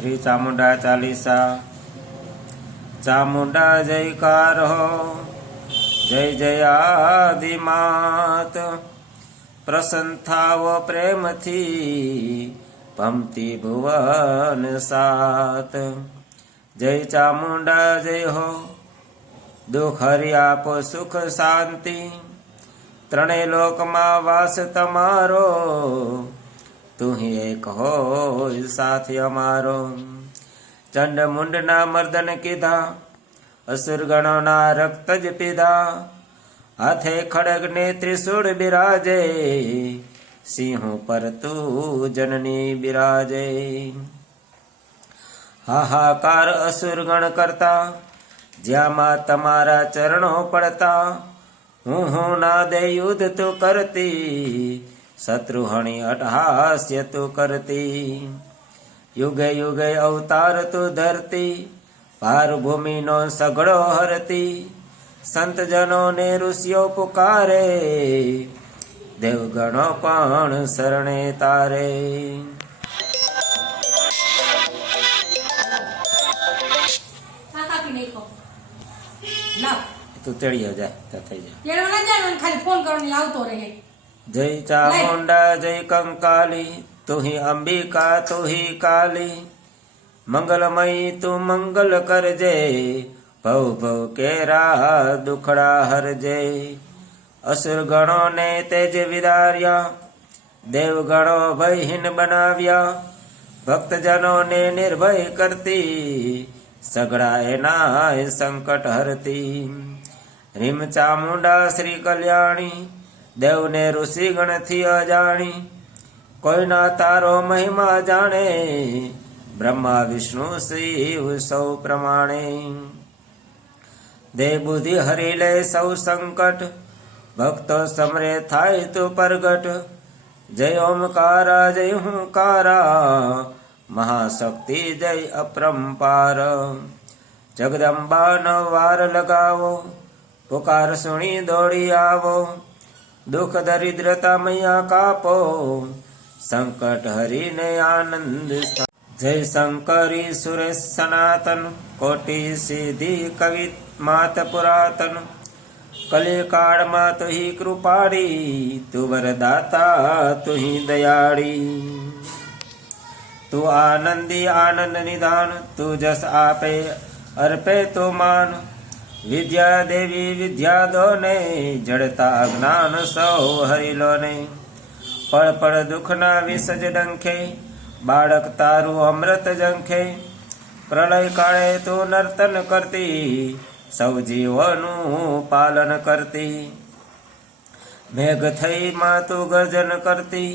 શ્રી ચામુંડા ચાલીસા. ચામુંડા જયકાર હો. જય જય આદિમાત. પ્રસન્ન થાવો પ્રેમથી પંક્તિ ભુવન સાત. જય ચામુંડા જય હો. દુઃખ આપો, સુખ શાંતિ. ત્રણેય લોકમાં વાસ તમારો. તું એક હોય સાથી અમારો ચંડ મુંડના મર્દન કીધા અસુર ગણોના રક્ત જ પીધા હાથે ખડગ ને ત્રિશૂળ બિરાજે સિંહ પર તું જનની બિરાજે હાહાકાર અસુર ગણ કરતા જ્યાંમાં તમારા ચરણો પડતા હું હું ના દે યુદ્ધ તું કરતી શત્રુહણી અટહાસ્ય તું કરતી યુગે યુગે અવતાર તું ધરતી ભાર ભૂમિનો સઘળો હરતી સંતજનોને ઋષિઓ પુકારે દેવગણો પણ શરણે તારે તું ચડી જાય થઈ તેડો જાય ખાલી ફોન કરવાની આવતો રહે. જય ચામુંડા, જય કંકાલી, તુહી અંબિકા, તુહી કાલી. મંગલમય તું મંગલ કરજે, ભવ ભવ કેરા દુખડા હરજે. અસુર ગણો ને તેજ વિદાર્યા દેવ ગણો ભયહીન બનાવ્યા. ભક્તજનો ને નિર્ભય કરતી, સગડા એના સંકટ હરતી. રીમ ચામુંડા શ્રી કલ્યાણી દેવને ઋષિ ગણથી અજાણી. કોઈના તારો મહિમા જાણે, બ્રહ્મા, વિષ્ણુ, શિવ સૌ પ્રમાણે. દે બુદ્ધિ હરી લે સૌ સંકટ, ભક્તો સમરે થાય તો પ્રગટ. જય ઓમકારા, જય હુંકારા, મહાશક્તિ, જય અપરંપાર. જગદંબાનો વાર લગાવો, પુકાર સુણી દોડી આવો. દુઃખ દરિદ્રતા મૈયા કાપો. સંકટ હરીને આનંદ જય શંકરી સુરેશ સનાતન, કોટી સિદ્ધિ કવિ માત પુરાતન. કલિકાળમાં તુહી કૃપાળી તું વરદાતા તુહી દયાળી. તું આનંદી આનંદ નિદાન, તું જસ આપે અર્પે તો માન. વિદ્યા દેવી વિદ્યા દોને જડતા જ્ઞાન સૌ હરિલો નહીં પળ પળ દુઃખના વિસજ ડંખે, બાળક તારું અમૃત જંખે. પ્રલય કાળે તું નર્તન કરતી, સૌ જીવોનું પાલન કરતી. મેઘ થઈ માં તું ગર્જન કરતી,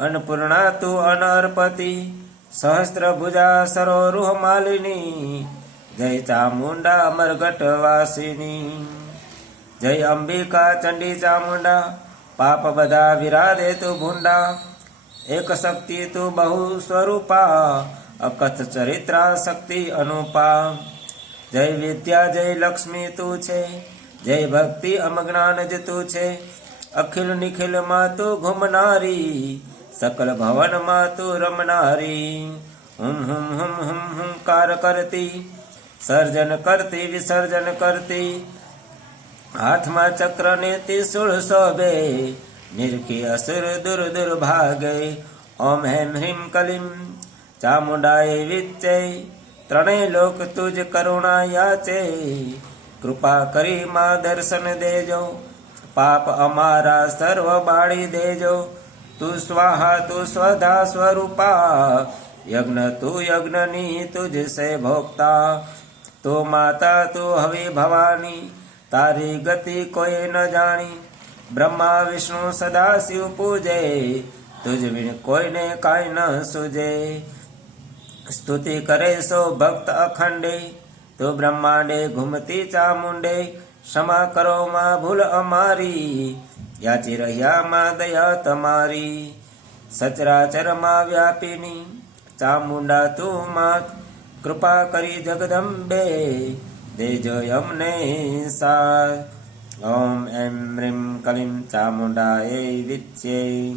અન્નપૂર્ણા તું અનર્પતિ સહસ્ત્ર ભુજા સરોરુહ માલિની જય ચામુંડા અમરગઢ વાસિની જય અંબિકા ચંડી ચામુંડા, પાપ બધા વિરાદે તું ભૂંડા. એક શક્તિ તું બહુ સ્વરૂપા, અકથ ચરિત્રા શક્તિ અનુપા. જય વિદ્યા, જય લક્ષ્મી તું છે, જય ભક્તિ અમજ્ઞાન જ તું છે. અખિલ નિખિલમાં તું ઘૂમનારી, સકલ ભવનમાં તું રમનારી. હુમ હુમ હુમ હુમ હુંકાર કરતી સર્જન કરતી વિસર્જન કરતી હાથમાં ચક્ર ને ત્રિશુળ શોભે નિરખી અસુર દુર દુર ભાગે ઓમ હેમ હ્રીમ કલીમ ચામુંડાએ વિચ્ચે ત્રણેય લોક તુજ કરુણા યાચે કૃપા કરી માં દર્શન દેજો પાપ અમારા સર્વ બાળી દેજો તું સ્વાહા તું સ્વધા સ્વરૂપા યજ્ઞ તું યજ્ઞની તુજ સે ભોગતા તું માતા તું હવે ભવાની, તારી ગતિ કોઈ ન જાણી. બ્રહ્મા, વિષ્ણુ સદા શિવ પૂજે, તુજ વિણ કોઈને કાંઈ ન સુજે. સ્તુતિ કરે સો ભક્ત અખંડે, તો બ્રહ્માંડે ઘૂમતી ચામુંડે, ક્ષમા કરો માં ભૂલ અમારી, યાચી રહ્યા માં દયા તમારી. સચરાચરમાં વ્યાપીની, ચામુંડા તું માત કૃપા કરી જગદંબે દેજો અમને સાથ ઓમ એમ રીમ કલીમ ચામુંડાય વિચ્યે